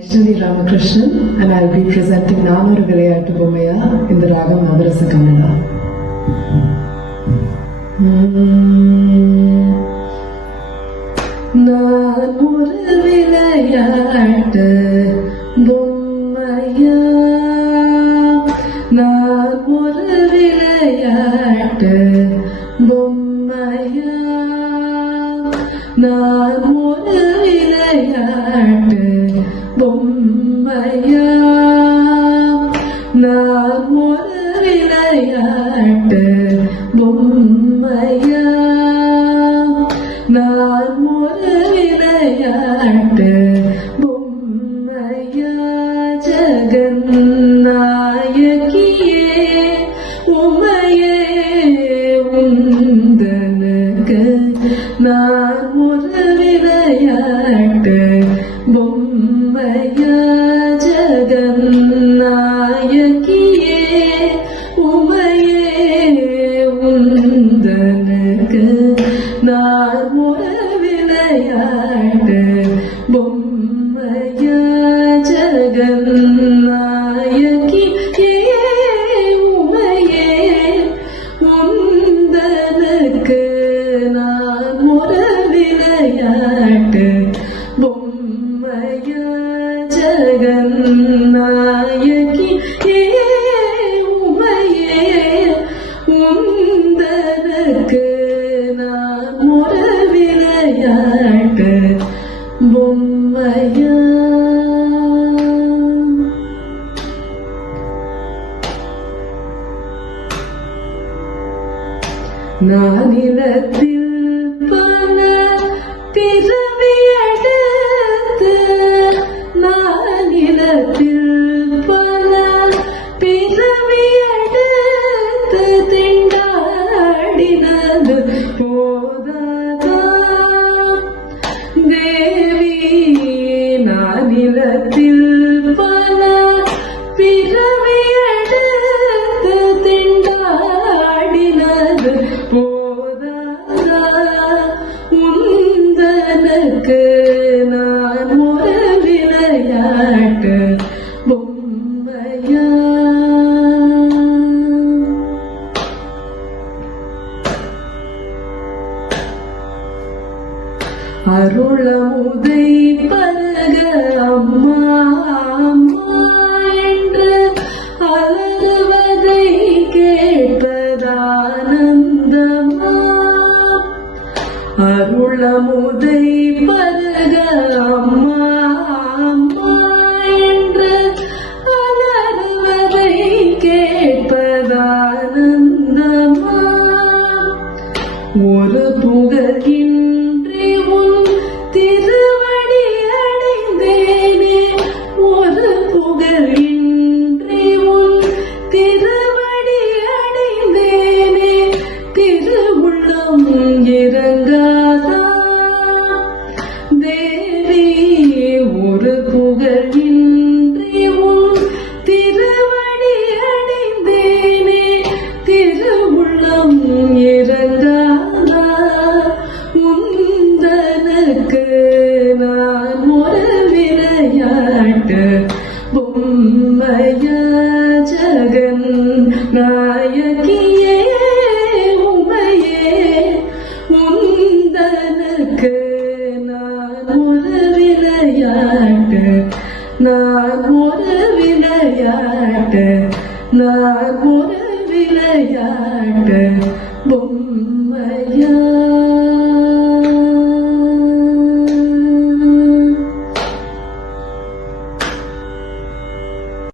Vaishnavi Ramakrishnan and I will be presenting Nanoru Vilayattu Bommaiya in the Ragam Navarasa Kannada. Nanoru Vilayattu Bommaiya, Nanoru Vilayattu Bommaiya, Nanoru Vilayattu Bommaiya, Nanoru Vilayattu Bommaiya, Nanoru Vilayattu Bommaiya, Jagannayakkiye Ummaye Undanukku Nanoru Vilayattu Bommaiya, Jagannayakkiye Ummaye Undanukku Nanoru Vilayattu Bommaiya, Jagannayakkiye Ummaye Undanukku Nanoru Vilayattu Bommaiya, Jagannayakkiye Ummaye Undanukku Nanoru Vilayattu Bommaiya. நானிலத்தில் பல பிறவியெடுத்து, நானிலத்தில் பல பிறவியெடுத்து திண்டாடினது போதாதா தேவி, நானிலத்தில் பல பிறவியெடுத்து திண்டாடினது போதாதா உந்தனுக்கு நானொரு விளையாட்டு பொம்மையா. அருளமுதை பருக அம்மா அம்மா என்று அலறுவதை கேட்பதானந்தமா, அருளமுதை பருக அம்மா அம்மா என்று அலறுவதை கேட்பதானந்தமா, ஒரு புகழின்றி உன் திருவடி அடைந்தேனே, ஒரு புகழின்றி உன் திருவடி அடைந்தேனே, திருவுள்ளம் இறங்காதா தேவி, ஒரு புகழின்றி உன் திருவடி அடைந்தேனே, திருவுள்ளம் இறங்காதா உந்தனுக்கு நான் ஒரு விளையாட்டு பொம்மையா, ஜகன்னாயகியே உம்மையே உந்தனுக்கு நான் ஒரு விளையாட்டு, நான் ஒரு விளையாட்டு, நான் ஒரு விளையாட்டு பொம்மையா.